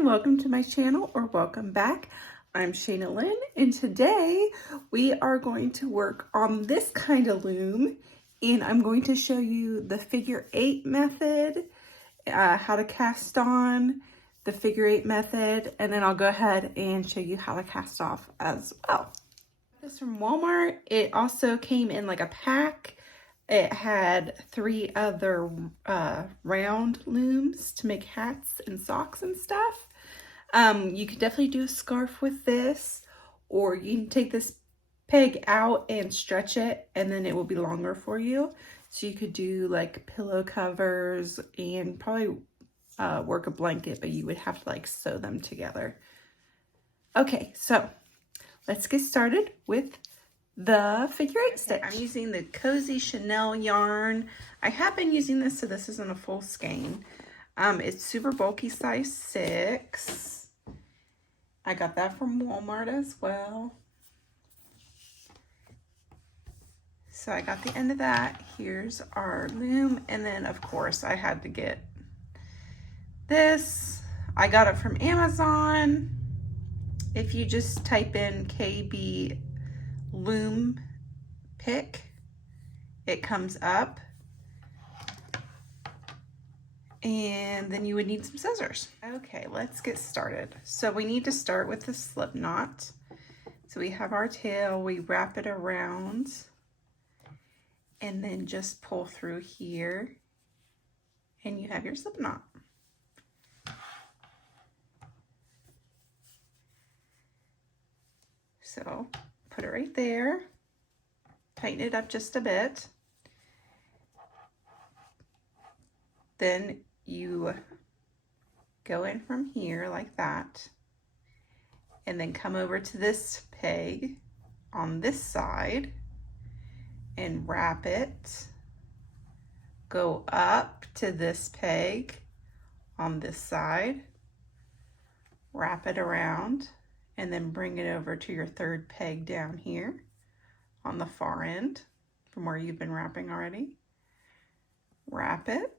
everyone, welcome to my channel, or welcome back. I'm Shayna Lynn, and today we are going to work on this kind of loom, and I'm going to show you the figure 8 method, how to cast on the figure 8 method, and then I'll go ahead and show you how to cast off as well. This from Walmart. It also came in like a pack. It had 3 other round looms to make hats and socks and stuff. You could definitely do a scarf with this, or you can take this peg out and stretch it, and then it will be longer for you. So you could do like pillow covers and probably work a blanket, but you would have to like sew them together. Okay, so let's get started with the figure 8 stitch. I'm using the Cozy Chanel yarn. I have been using this, so this isn't a full skein. It's super bulky, size 6. I got that from Walmart as well. So I got the end of that. Here's our loom, and then of course I had to get this. I got it from Amazon. If you just type in KB loom pick, it comes up, and then you would need some scissors. Okay, let's get started. So we need to start with the slip knot. So we have our tail, we wrap it around, and then just pull through here, and you have your slip knot. So put it right there. Tighten it up just a bit. Then you go in from here like that, and then come over to this peg on this side and wrap it. Go up to this peg on this side, wrap it around, and then bring it over to your third peg down here on the far end from where you've been wrapping already. Wrap it,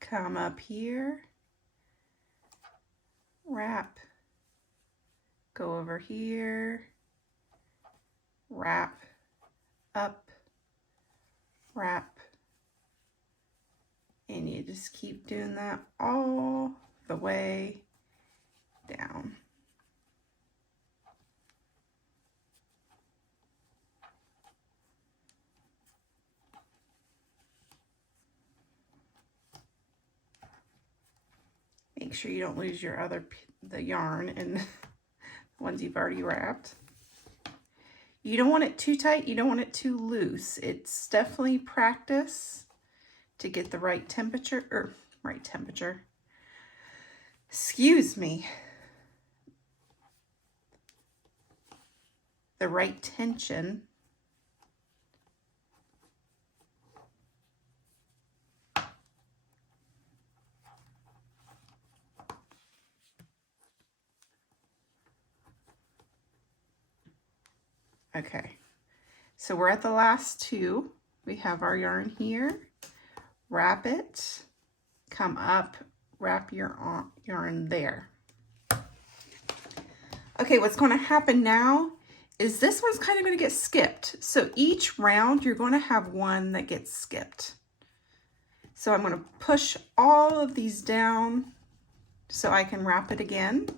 come up here, wrap, go over here, wrap, up, wrap, and you just keep doing that all the way down. Make sure you don't lose your the yarn and the ones you've already wrapped. You don't want it too tight, you don't want it too loose. It's definitely practice to get the right temperature, excuse me, the right tension. Okay, so we're at the last 2. We have our yarn here. Wrap it, come up, wrap your yarn there. Okay, what's going to happen now is this one's kind of going to get skipped. So each round you're going to have one that gets skipped. So I'm going to push all of these down so I can wrap it again.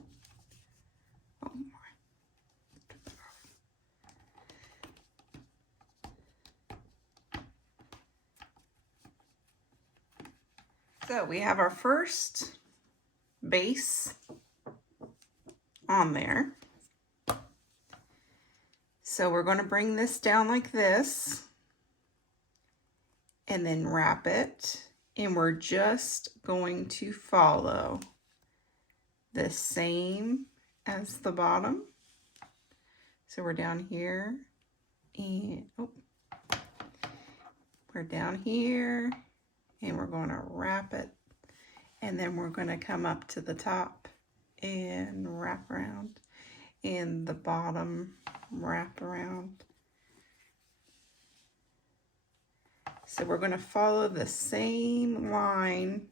So we have our first base on there. So we're going to bring this down like this and then wrap it, and we're just going to follow the same as the bottom. So we're down here, and we're down here, and we're going to wrap it, and then we're going to come up to the top and wrap around, and the bottom wrap around. So we're going to follow the same line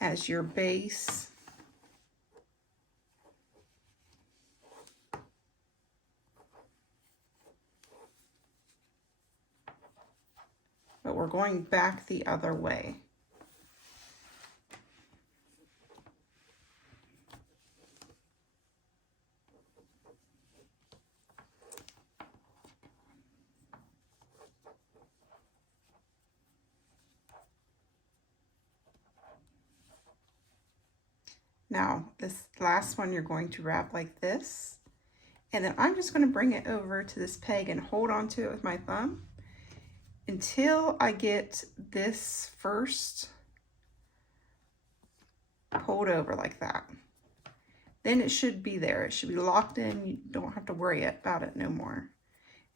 as your base but we're going back the other way. Now, this last one you're going to wrap like this, and then I'm just going to bring it over to this peg and hold on to it with my thumb until I get this first pulled over like that. Then it should be there. It should be locked in. You don't have to worry about it no more.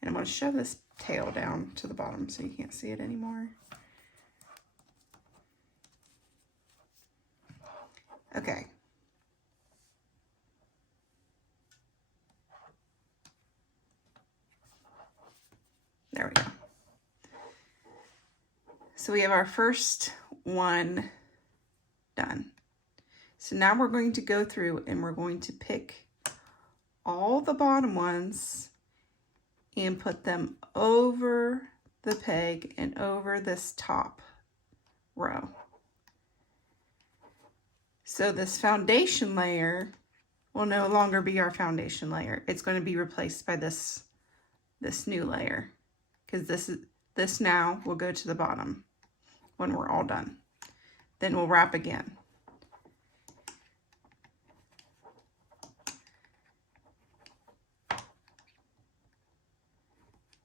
And I'm going to shove this tail down to the bottom so you can't see it anymore. Okay. There we go. So we have our first one done. So now we're going to go through and we're going to pick all the bottom ones and put them over the peg and over this top row. So this foundation layer will no longer be our foundation layer. It's going to be replaced by this new layer, because this now will go to the bottom when we're all done. Then we'll wrap again.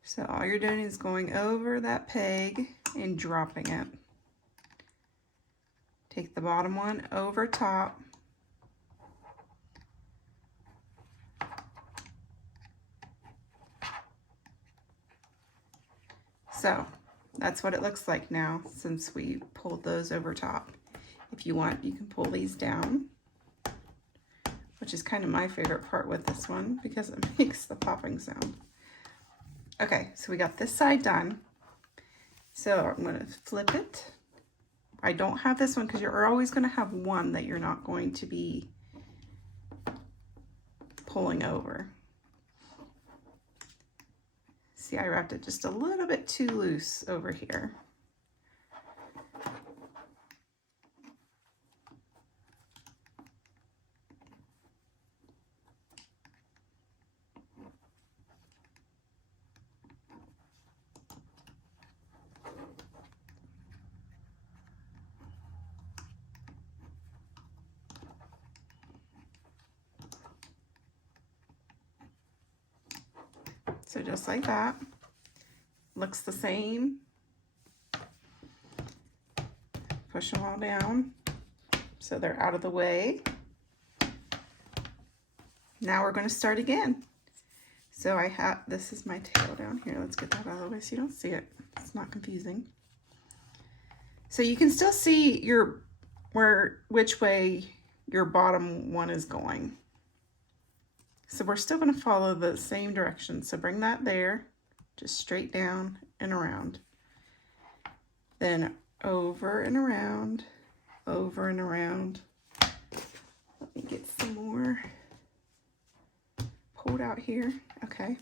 So all you're doing is going over that peg and dropping it. Take the bottom one over top. So that's what it looks like now since we pulled those over top. If you want, you can pull these down, which is kind of my favorite part with this one because it makes the popping sound. Okay, so we got this side done. So I'm going to flip it. I don't have this one because you're always going to have one that you're not going to be pulling over. See, I wrapped it just a little bit too loose over here. So just like that, looks the same. Push them all down so they're out of the way. Now we're going to start again. So I have, this is my tail down here. Let's get that out of the way so you don't see it. It's not confusing. So you can still see which way your bottom one is going. So we're still going to follow the same direction. So bring that there, just straight down and around. Then over and around, over and around. Let me get some more pulled out here. Okay.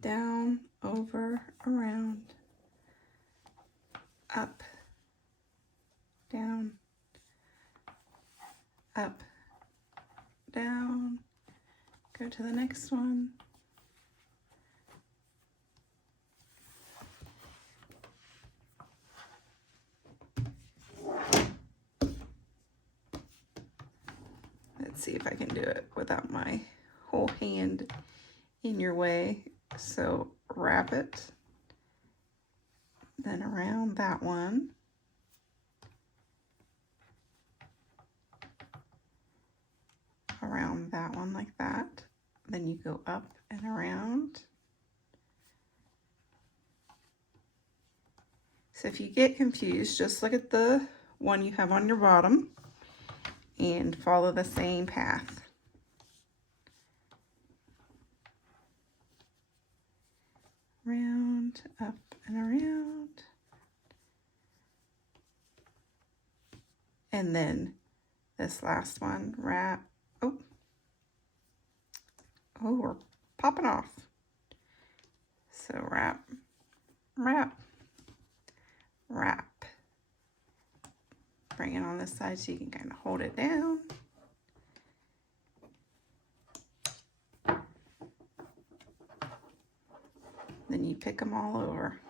Down, over, around, up, down, up, down, go to the next one. Let's see if I can do it without my whole hand in your way. So wrap it, then around that one. Around that one like that. Then you go up and around. So if you get confused, just look at the one you have on your bottom and follow the same path. Round, up and around. And then this last one, wrap. Oh, we're popping off. So wrap, wrap, wrap. Bring it on this side so you can kind of hold it down. Then you pick them all over.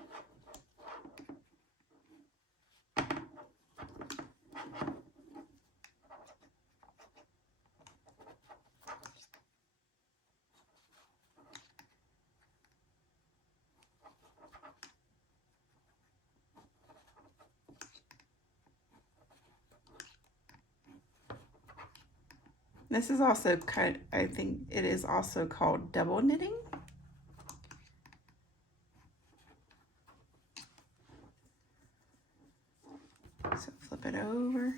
This is also I think it is also called double knitting. So flip it over,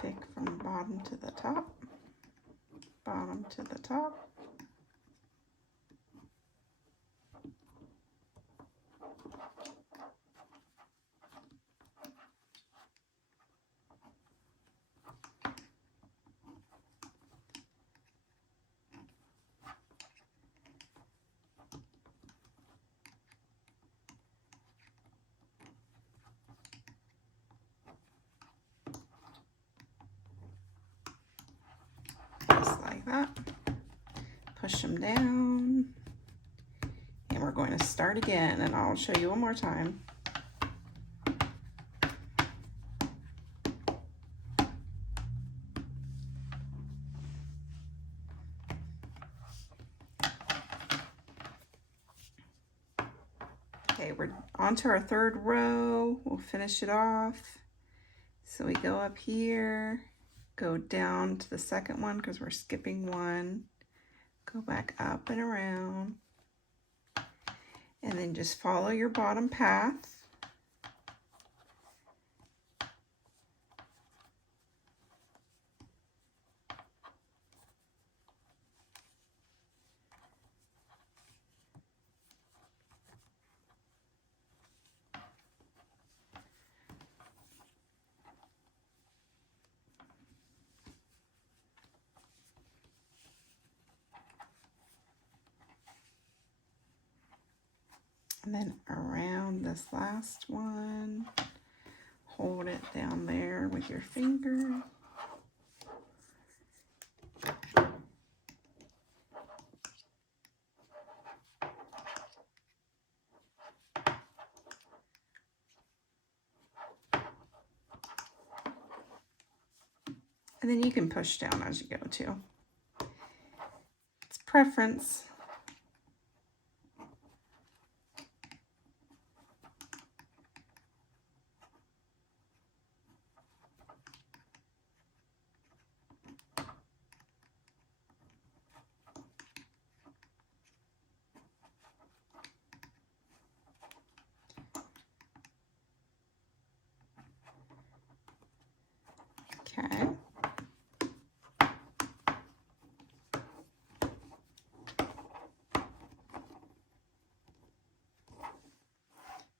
pick from the bottom to the top, bottom to the top. Just like that. Push them down. And we're going to start again, and I'll show you one more time. Okay, we're on to our third row. We'll finish it off. So we go up here, go down to the second one because we're skipping one, go back up and around, and then just follow your bottom path. And then around this last one, hold it down there with your finger. And then you can push down as you go too. It's preference. Okay.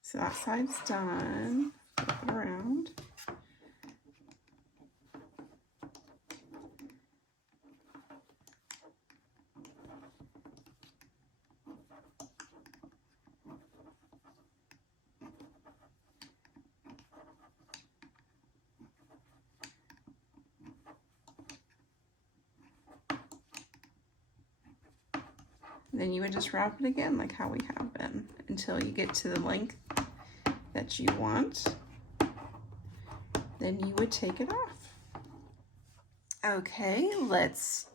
So that side's done. Flip it around. Then you would just wrap it again like how we have been until you get to the length that you want. Then you would take it off. Okay, let's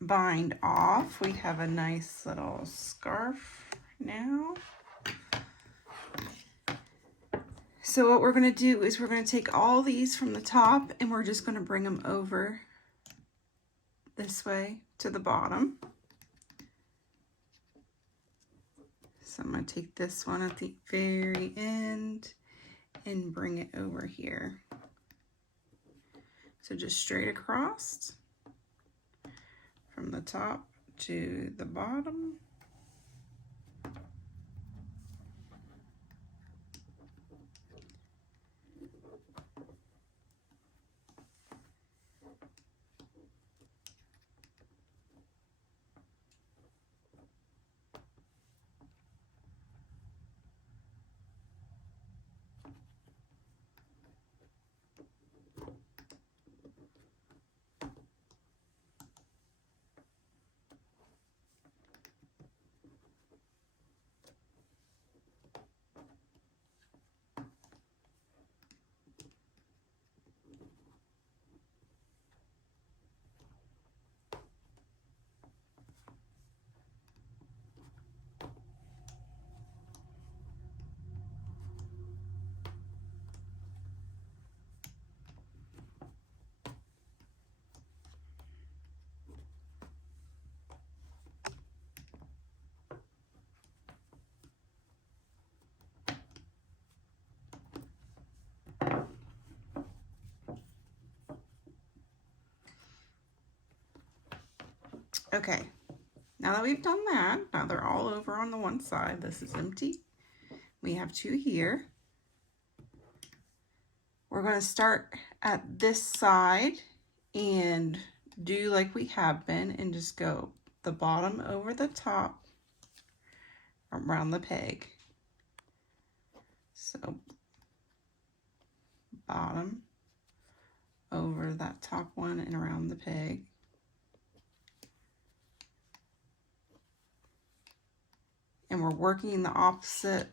bind off. We have a nice little scarf now. So what we're going to do is we're going to take all these from the top and we're just going to bring them over this way to the bottom. So I'm going to take this one at the very end and bring it over here. So just straight across from the top to the bottom. Okay, now that we've done that, now they're all over on the one side. This is empty. We have 2 here. We're going to start at this side and do like we have been and just go the bottom over the top around the peg. So bottom over that top one and around the peg. And we're working the opposite,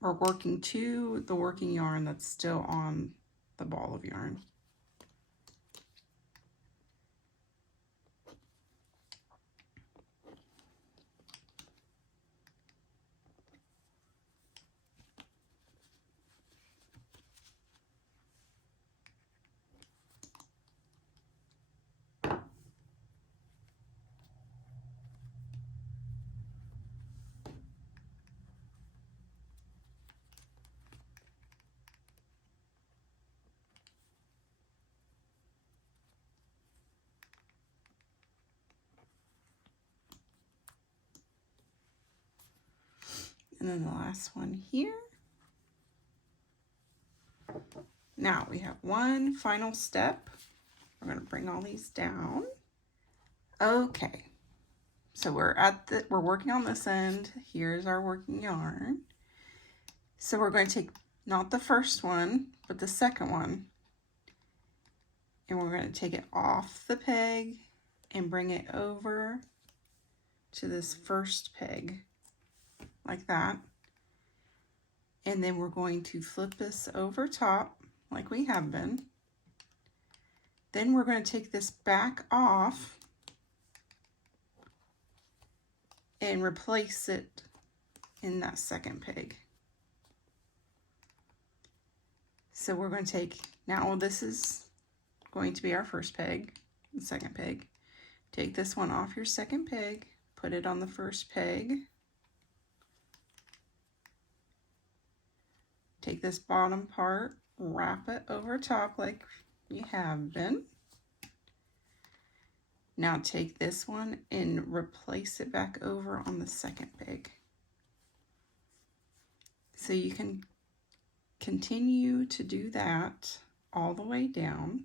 we're working to the working yarn that's still on the ball of yarn. And then the last one here. Now we have one final step. We're going to bring all these down. Okay, so we're working on this end. Here's our working yarn. So we're going to take not the first one, but the second one, and we're going to take it off the peg and bring it over to this first peg, like that. And then we're going to flip this over top, like we have been. Then we're going to take this back off and replace it in that second peg. So we're going to take, now this is going to be our first peg, the second peg. Take this one off your second peg, put it on the first peg. Take this bottom part, wrap it over top like you have been. Now take this one and replace it back over on the second peg. So you can continue to do that all the way down.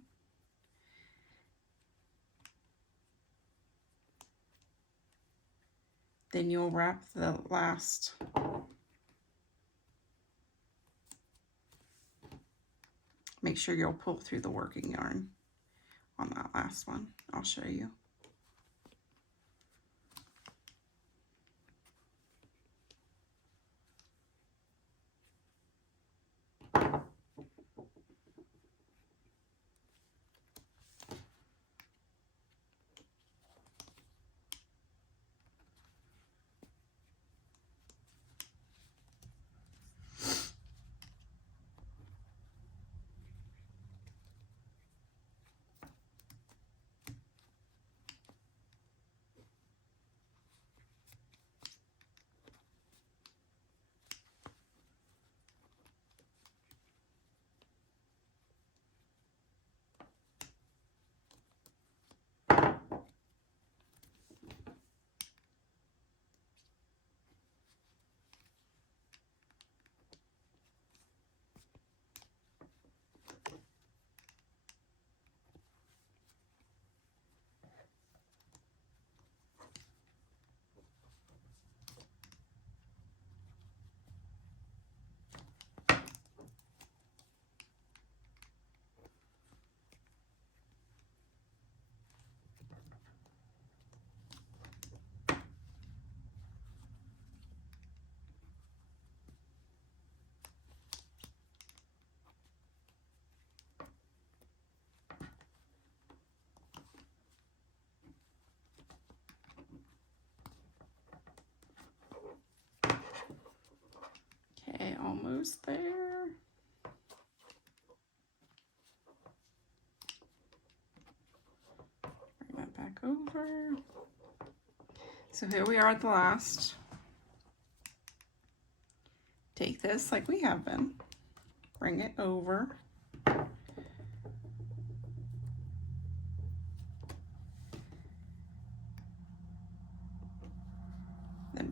Then you'll wrap the last make sure you'll pull through the working yarn on that last one. I'll show you. Okay, almost there. Bring that back over. So here we are at the last. Take this like we have been, bring it over.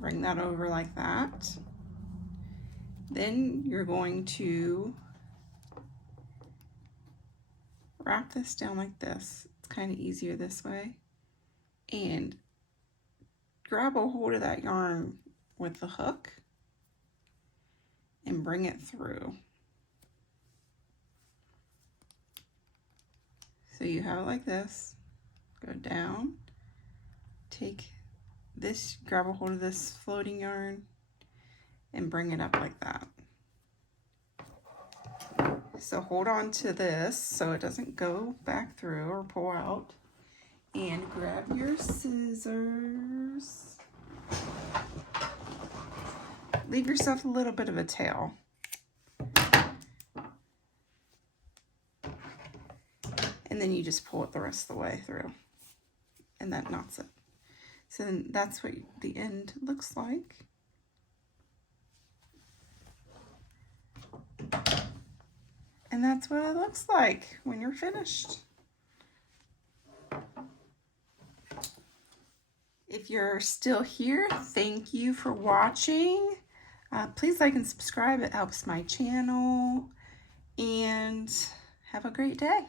bring that over like that. Then you're going to wrap this down like this. It's kind of easier this way. And grab a hold of that yarn with the hook and bring it through. So you have it like this. Go down, take this, grab a hold of this floating yarn and bring it up like that. So hold on to this so it doesn't go back through or pull out. And grab your scissors. Leave yourself a little bit of a tail. And then you just pull it the rest of the way through. And that knots it. So then that's what the end looks like. And that's what it looks like when you're finished. If you're still here, thank you for watching. Please like and subscribe. It helps my channel. And have a great day.